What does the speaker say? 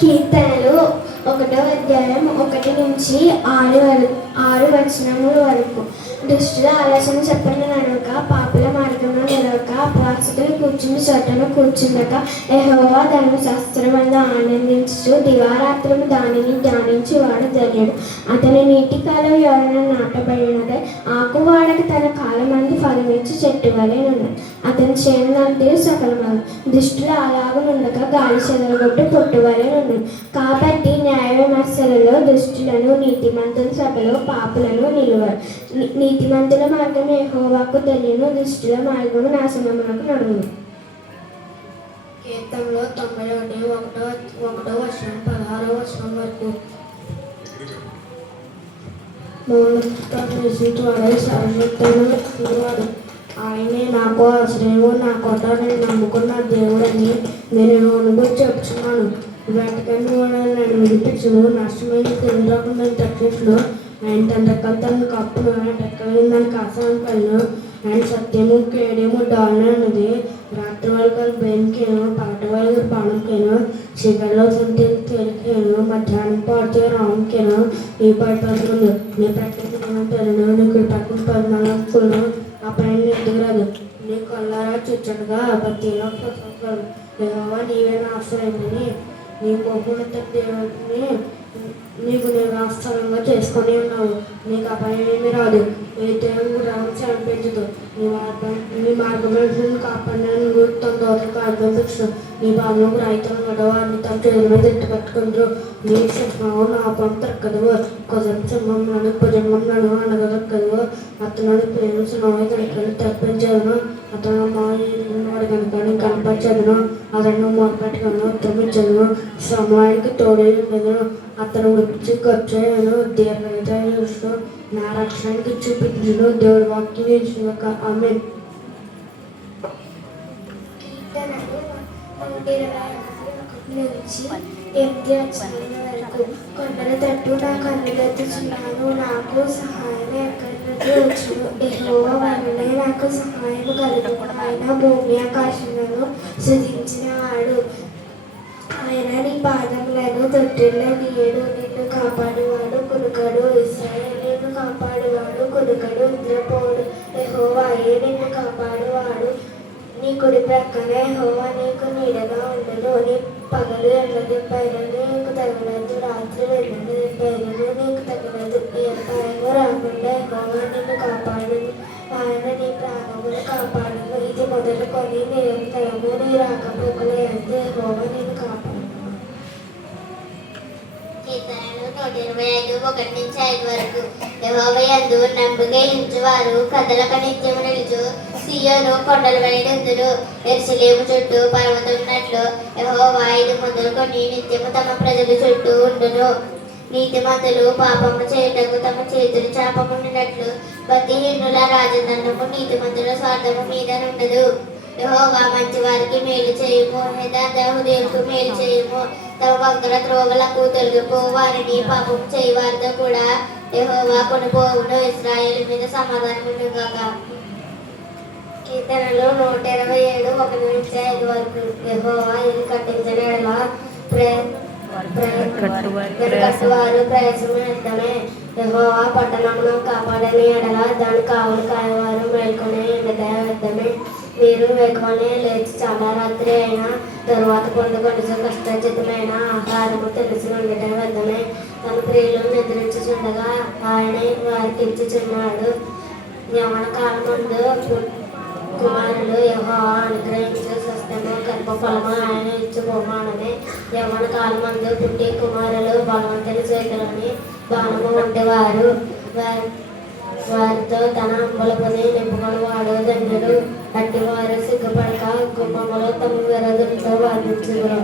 కీర్తనలు 1వ అధ్యాయం 1 నుంచి 6 వచనముల వరకు. దుష్టుల ఆలోచన చెప్పని నడవక, పాపుల మార్గంలో నిలవక, అపవాసులు కూర్చుని చోటను కూర్చుండక, యెహోవా ధర్మశాస్త్రమందు ఆనందించుచు దివారాత్రము దానిని ధ్యానించువాడు ధన్యుడు. అతని నీటి కాలం ఎవరైనా నాటబడినదే, ఆకు వాడక తన కాలమందు ఫలమిచ్చు చెట్టు వలె ఉన్నది. అతని చేనంతయు సఫలమగు. దుష్టులు అలాగునుండక గాలి చెదరగొట్టు పొట్టు వలె ఉన్నది. కాబట్టి న్యాయ విమర్శలలో దుష్టులను, నీతిమంతుల సభలో పాపులను నిలువరు. నీతిమంతుల మార్గం యెహోవాకు తెలియను, దుష్టుల మార్గము నాశనమునకు నడువును. కీర్తనలో 91 ఒకటో వచనం 16వ వచనం వరకు. సర్వశక్తుడు ఆయనే నాకు ఆశ్రయము, నా కోట, నేను నమ్ముకున్న దేవుడని నేను అనుభూతి చెప్తున్నాను. వెంటనే నన్ను విడిపించును, నష్టమైన తెలియకుండా తక్షించును. ఆయన తన రెక్కలు తన కప్పును, రెక్కలు దాని కాసాను కలను. ఆయన సత్యము కేడేమో డాలన అన్నది. రాత్రి వాళ్ళకి బెంకేను, పగటి వాళ్ళకి బాణంకేను, చీకటిలో తేలికేను, మధ్యాహ్నం పాడితే రాముకేను. ఈ పడిపోతుంది నీ ప్రకటన తెలను, నీకు పక్కన 14 ఆ పైన ఎందుకు రాదు. నీ కళ్ళారా చూచడగా బతీలో యెహోవా నీవే నా ఆశ్రయమని, నీ కోపమున్న దేవుడిని నీకు నేను ఆశ్చర్యంగా చేసుకొని ఉన్నావు. నీకు అపాయం ఏమీ రాదు, ఏ దేవుడు రాము చంపించదు. నీ మార్గం కాపాడను, తన దోతలకు ఆజ్ఞాపించు. నీ పాదములకు రాయితను నడవాన్ని తన చేతుల మీద ఎట్టుకట్టుకుందరు. నీ సింహము నా పొలం తిరగదు, కొజం సింహంలోని భుజంగంలోను అనగదక్కదు. అతను పేరు సింహమే కనుకని తెప్పించదును, అతను మా వాడి కనుకని కనపరచదును. అతను మొదపెట్టుకును ఉత్తమించదును, శ్రమానికి తోడే ఉండదును. అతను విడిచి ఖర్చు దీర్ఘత నా రక్షణకి చూపించును. దేవుడి వాక్యం నిలిచినాక ఆమె. నుంచి 8 వచనాల వరకు. కొండల తట్టు నా కన్నులెత్తుచున్నాను, నాకు సహాయం ఎక్కడి నుండి వచ్చును. యెహోవా వలనే నాకు సహాయం కలుగును. ఆయన భూమి ఆకాశములను సృజించిన వాడు. ఆయన నీ పాదములను తొట్టిల్లో నీయడు. నిన్ను కాపాడువాడు కునుకడు. ఇశ్రాయేలు నిన్ను కాపాడువాడు కునుకడు, నిద్రపోడు. యెహోవాయే నిన్ను కాపాడువాడు. నీ కుడి ప్రక్కన యెహోవా నీకు నీడగా ఉండను. నీ పగలు ఎండదెబ్బైనా నీకు తగలదు, రాత్రి ఎండదెబ్బైనా నీకు తగలదు. ఏ అపాయము రాకుండా యెహోవా నిన్ను కాపాడును. ఆయన నీ ప్రాణమును కాపాడును. ఇది మొదలుకొని నిరంతరము నీ రాకపోకల యందు యెహోవా నిన్ను కాపాడును. కీర్తనలు 125 1 నుంచి 5 వరకు. యెహోవా యందు నమ్మిక ఉంచువారు కదలక నిత్యము నిలుచు. సీయోను కొండల వలె నుందురు, యెరూషలేము చుట్టూ పర్వతమున్నట్లు యెహోవా ఇది మొదలుకొని నిత్యము తమ ప్రజల చుట్టూ ఉండును. నీతిమంతులు పాపము చేయుటకు తమ చేతులు చాపముండినట్లు భక్తిహీనుల రాజదండము నీతిమంతుల స్వార్థము మీద నుండదు. యెహోవా మంచి వారికి మేలు చేయుము, యథార్థ హృదయులకు మేలు చేయుము. తమ వంకర త్రోవలకు తొలగిపో వారిని పాపం చేయువారితో కూడా యెహోవా కొనిపోవును. ఇశ్రాయేలు మీద సమాధానం ఉండుగాక. కీర్తనలు 127 1 నుంచి 5 వరకు. యెహోవా ఇది కట్టించిన ఎడల కట్టువారు ప్రయాసము వ్యర్థమే. యెహోవా పట్టణమును కాపాడని ఎడల దాని కావలి కాయవారు మేల్కొనే ఎండదయ వ్యర్థమే. మీరు వేకువనే లేచి చాలా రాత్రి అయినా తరువాత పొందుకొని కష్టచితమైన ఆహారము తెలిసి ఉండటం వ్యర్థమే. తన ప్రియులను నిద్రించుచుండగా ఆయన వారికి ఇచ్చుచున్నాడు. యవన కాలమందు కుమారులు యెహోవా అనుగ్రహించు స్వస్థము గర్భఫలము ఆయన ఇచ్చు బహుమానమే. యవ్వన కాలమందు పుట్టి కుమారులు బలవంతుని చేతులని బాణము వంటి వారితో తన అంబులపని నింపుకొని వాడు ధన్యుడు. అట్టి వారు సిగ్గుపడక గుమ్మములో తమ విరోధులతో వాదించుదురు.